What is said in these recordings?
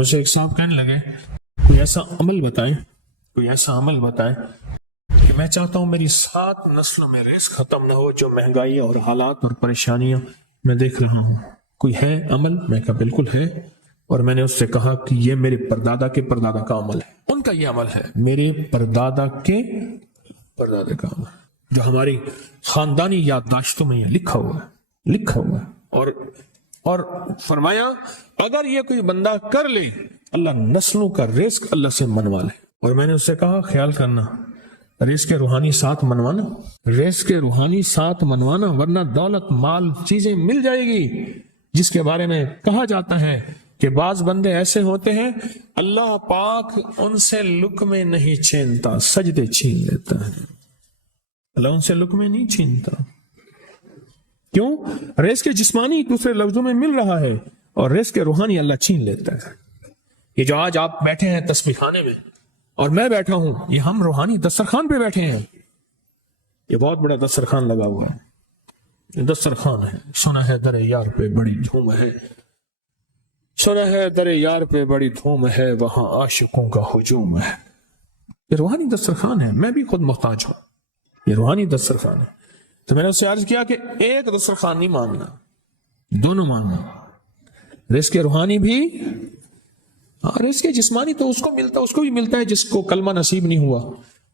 مجھے ایک صاحب کہنے لگے کوئی ایسا عمل بتائیں کہ میں چاہتا ہوں میری 7 نسلوں میں رزق ختم نہ ہو، جو مہنگائی اور حالات اور پریشانیاں میں دیکھ رہا ہوں، کوئی ہے عمل؟ میں کہا بالکل ہے، اور میں نے اس سے کہا کہ یہ میرے پردادا کے پردادا کا عمل ہے، ان کا یہ عمل ہے، میرے پردادا کے پردادا کا عمل، جو ہماری خاندانی یادداشتوں میں یہ لکھا ہوا ہے۔ اور فرمایا اگر یہ کوئی بندہ کر لے، اللہ نسلوں کا رزق اللہ سے منوا لے۔ اور میں نے اس سے کہا خیال کرنا، رزق روحانی ساتھ منوانا، ورنہ دولت مال چیزیں مل جائے گی، جس کے بارے میں کہا جاتا ہے کہ بعض بندے ایسے ہوتے ہیں اللہ پاک ان سے لقمے نہیں چھینتا، سجدے چھین لیتا ہے، اللہ ان سے لقمے نہیں چھینتا۔ کیوں؟ رزق جسمانی دوسرے لفظوں میں مل رہا ہے، اور رزق روحانی اللہ چھین لیتا ہے۔ یہ جو آج آپ بیٹھے ہیں تسبیح خانے میں اور میں بیٹھا ہوں، یہ ہم روحانی دسترخوان پہ بیٹھے ہیں، یہ بہت بڑا دسترخوان لگا ہوا ہے، یہ دسترخوان ہے۔ سنا ہے در یار پہ بڑی دھوم ہے، سنا ہے در یار پہ بڑی دھوم ہے، وہاں عاشقوں کا ہجوم ہے۔ یہ روحانی دسترخوان ہے، میں بھی خود محتاج ہوں، یہ روحانی دسترخوان ہے۔ تو میں نے اس سے عرض کیا کہ ایک دسترخوان نہیں مانگنا، دونوں مانگنا، رزق روحانی بھی، رزق جسمانی تو اس کو بھی ملتا ہے جس کو کلمہ نصیب نہیں ہوا،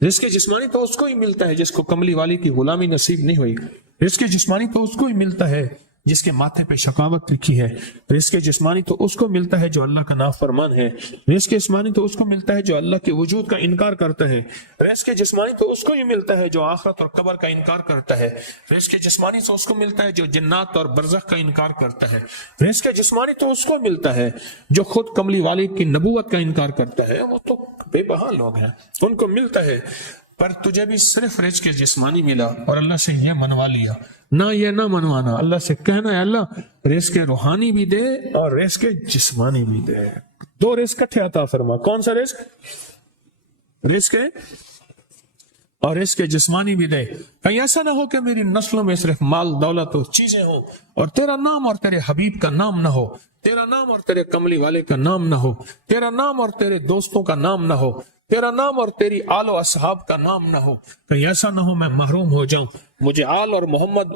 رزق جسمانی تو اس کو ہی ملتا ہے جس کو کملی والی کی غلامی نصیب نہیں ہوئی، رزق جسمانی تو اس کو ہی ملتا ہے جس کے ماتھے پہ شقاوت لکھی ہے، رزق جسمانی تو اس کو ملتا ہے جو اللہ کا نافرمان ہے، رزق جسمانی تو اس کو ملتا ہے جو اللہ کے وجود کا انکار کرتا ہے، رزق جسمانی تو اس کو ہی ملتا ہے جو آخرت اور قبر کا انکار کرتا ہے، رزق جسمانی تو اس کو ملتا ہے جو جنات اور برزخ کا انکار کرتا ہے، رزق جسمانی تو اس کو ملتا ہے جو خود کملی والے کی نبوت کا انکار کرتا ہے، وہ تو بے بہا لوگ ہیں، ان کو ملتا ہے۔ پر تجھے بھی صرف رزق جسمانی ملا اور اللہ سے یہ منوا لیا، نہ یہ نہ منوانا، اللہ سے کہنا ہے اللہ رزق روحانی بھی دے اور رزق جسمانی بھی دے، 2 رزق کٹھے عطا فرما۔ کون سا رزق اور رزق جسمانی بھی دے، کہیں ایسا نہ ہو کہ میری نسلوں میں صرف مال دولت اور چیزیں ہوں اور تیرا نام اور تیرے حبیب کا نام نہ ہو، تیرا نام اور تیرے کملی والے کا نام نہ ہو، تیرا نام اور تیرے دوستوں کا نام نہ ہو، تیرا نام اور تیری آل و اصحاب کا نام نہ ہو، کہیں ایسا نہ ہو میں محروم ہو جاؤں۔ مجھے آل اور محمد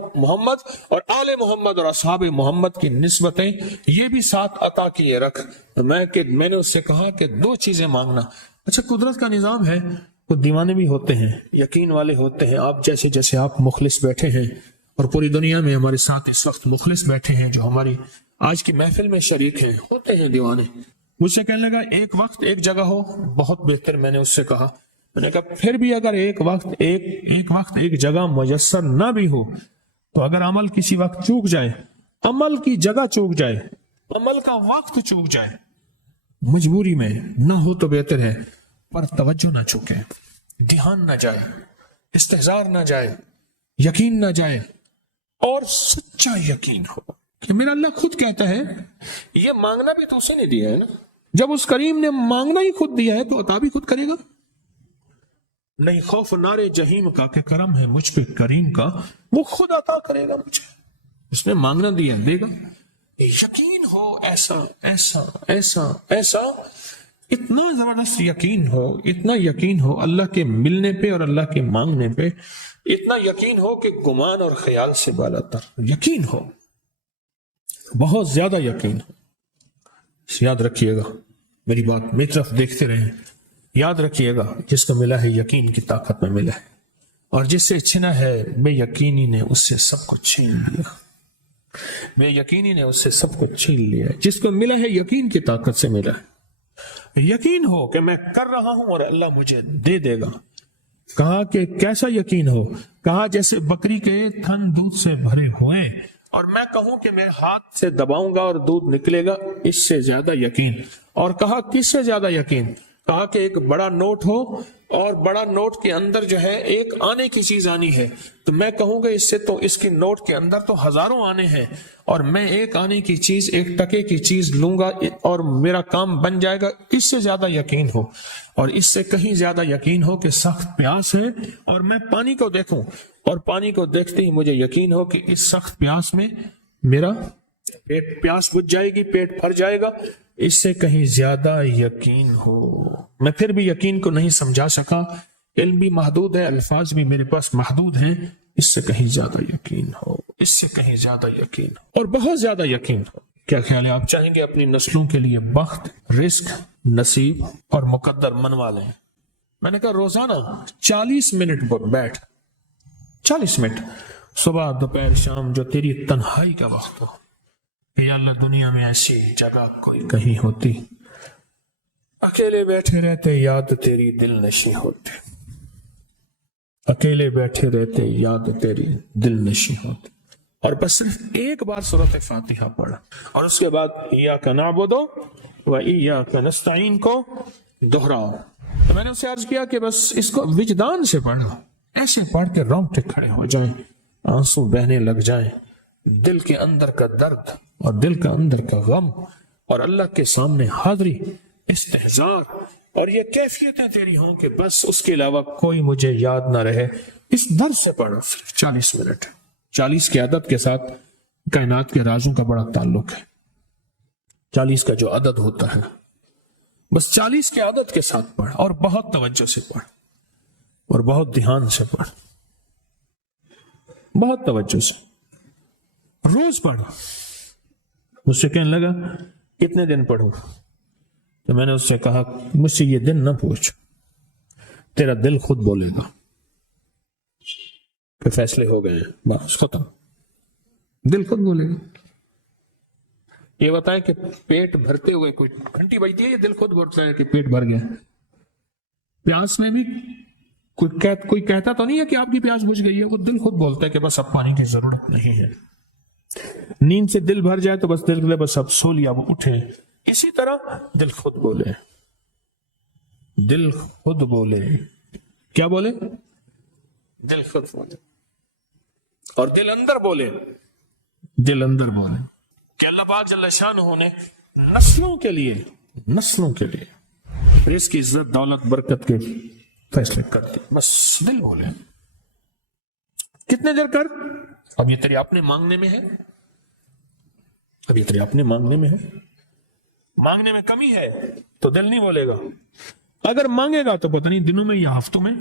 اور آل محمد اور اصحاب محمد کی نسبتیں یہ بھی ساتھ عطا کیے رکھ۔ میں نے اس سے کہا کہ 2 چیزیں مانگنا۔ اچھا، قدرت کا نظام ہے، کچھ دیوانے بھی ہوتے ہیں، یقین والے ہوتے ہیں، آپ جیسے آپ مخلص بیٹھے ہیں، اور پوری دنیا میں ہمارے ساتھ اس وقت مخلص بیٹھے ہیں جو ہماری آج کی محفل میں شریک ہیں، ہوتے ہیں دیوانے۔ مجھ سے کہنے لگا ایک وقت ایک جگہ ہو بہت بہتر۔ میں نے اس سے کہا، میں نے کہا پھر بھی اگر ایک وقت ایک جگہ میسر نہ بھی ہو تو اگر عمل کسی وقت چوک جائے، عمل کی جگہ چوک جائے، عمل کا وقت چوک جائے، مجبوری میں نہ ہو تو بہتر ہے، پر توجہ نہ چوکے، دھیان نہ جائے، استحضار نہ جائے، یقین نہ جائے، اور سچا یقین ہو کہ میرا اللہ خود کہتا ہے یہ مانگنا بھی تو اسے نے دیا ہے نا، جب اس کریم نے مانگنا ہی خود دیا ہے تو عطا بھی خود کرے گا۔ نہیں خوف نارے جہیم کا کہ کرم ہے مجھ پہ کریم کا، وہ خود عطا کرے گا مجھے، اس نے مانگنا دیا دے گا۔ یقین ہو ایسا ایسا ایسا ایسا، اتنا زبردست یقین ہو، اتنا یقین ہو اللہ کے ملنے پہ اور اللہ کے مانگنے پہ، اتنا یقین ہو کہ گمان اور خیال سے بالا تر یقین ہو، بہت زیادہ یقین ہو۔ یاد رکھیے گا میری بات، میری طرف دیکھتے رہیں، یاد رکھیے گا جس کو ملا ہے یقین کی طاقت میں ملا ہے، اور جس سے چھنا ہے بے یقینی نے اس سے سب کو چھین لیا، بے یقینی نے اس سے سب کو چھین لیا۔ جس کو ملا ہے یقین کی طاقت سے ملا ہے، یقین ہو کہ میں کر رہا ہوں اور اللہ مجھے دے دے گا۔ کہا کہ کیسا یقین ہو؟ کہا جیسے بکری کے تھن دودھ سے بھرے ہوئے اور میں کہوں کہ میرے ہاتھ سے دباؤں گا اور دودھ نکلے گا، اس سے زیادہ یقین۔ اور کہا کس سے زیادہ یقین؟ کہا کہ ایک بڑا نوٹ ہو اور بڑا نوٹ کے اندر جو ہے ایک آنے کی چیز آنی ہے، تو میں کہوں گا اس سے تو اس کی نوٹ کے اندر تو ہزاروں آنے ہیں، اور میں ایک آنے کی چیز، ایک ٹکے کی چیز لوں گا اور میرا کام بن جائے گا۔ اس سے زیادہ یقین ہو، اور اس سے کہیں زیادہ یقین ہو کہ سخت پیاس ہے اور میں پانی کو دیکھوں، اور پانی کو دیکھتے ہی مجھے یقین ہو کہ اس سخت پیاس میں میرا پیاس بجھ جائے گی، پیٹ بھر جائے گا، اس سے کہیں زیادہ یقین ہو. میں پھر بھی یقین کو نہیں سمجھا سکا. علم بھی محدود ہے، الفاظ بھی میرے پاس محدود ہیں. اس سے کہیں زیادہ یقین ہو، اس سے کہیں زیادہ یقین ہو، اور بہت زیادہ یقین ہو. کیا خیال ہے؟ آپ چاہیں گے اپنی نسلوں کے لیے بخت، رزق، نصیب اور مقدر منوا لیں. میں نے کہا روزانہ 40 منٹ بیٹھ، 40 منٹ صبح دوپہر شام، جو تیری تنہائی کا وقت ہو. یا اللہ دنیا میں ایسی جگہ کوئی کہیں ہوتی، اکیلے بیٹھے رہتے یاد تیری دل نشیں ہوتے، اکیلے بیٹھے رہتے یاد تیری دل نشیں ہوتے. اور بس صرف ایک بار سورۃ فاتحہ پڑھا اور اس کے بعد ایاک نعبد و ایاک نستعین کو دہراؤ. تو میں نے اسے عرض کیا کہ بس اس کو وجدان سے پڑھو، ایسے پڑھ کے رونگٹے کھڑے ہو جائیں، آنسو بہنے لگ جائیں، دل کے اندر کا درد اور دل کا اندر کا غم اور اللہ کے سامنے حاضری، استحضار اور یہ کیفیتیں تیری ہوں کہ بس اس کے علاوہ کوئی مجھے یاد نہ رہے. اس درد سے پڑھو 40 منٹ. 40 کے عدد کے ساتھ کائنات کے رازوں کا بڑا تعلق ہے. 40 کا جو عدد ہوتا ہے، بس 40 کے عدد کے ساتھ پڑھ اور بہت توجہ سے پڑھ اور بہت دھیان سے پڑھ، بہت توجہ سے روز پڑھ. مجھ سے کہنے لگا کتنے دن پڑھوں؟ تو میں نے اس سے کہا مجھ سے یہ دن نہ پوچھ، تیرا دل خود بولے گا کہ فیصلے ہو گئے ہیں، بس ختم. دل خود بولے گا. یہ بتائیں کہ پیٹ بھرتے ہوئے کوئی گھنٹی بجتی ہے، یہ دل خود بولتا ہے کہ پیٹ بھر گیا. پیاس میں بھی کوئی کہتا تو نہیں ہے کہ آپ کی پیاس بجھ گئی ہے، وہ دل خود بولتا ہے کہ بس اب پانی کی ضرورت نہیں ہے. نیند سے دل بھر جائے تو بس دل بس اب سو لیا، وہ اٹھے. اسی طرح دل خود بولے، دل خود بولے. کیا بولے؟ دل خود بولے. اور دل اندر بولے، دل اندر بولے کہ اللہ پاک جل شانہ نے نسلوں کے لیے رزق کی عزت، دولت، برکت کے فیصلے کر دی. بس دل بولے. کتنے دیر کر؟ اب یہ تیرے اپنے مانگنے میں ہے، اب یہ تیرے اپنے مانگنے میں ہے. مانگنے میں کمی ہے تو دل نہیں بولے گا. اگر مانگے گا تو پتہ نہیں دنوں میں یا ہفتوں میں،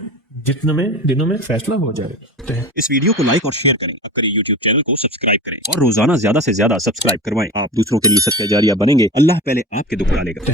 جتنے میں دنوں میں فیصلہ ہو جائے گا. اس ویڈیو کو لائک اور شیئر کریں. اب کریں یوٹیوب چینل کو سبسکرائب کریں اور روزانہ زیادہ سے زیادہ سبسکرائب کروائیں. آپ دوسروں کے لیے صدقہ جاریہ بنیں گے. اللہ پہلے آپ کے دکھ ڈالے گا.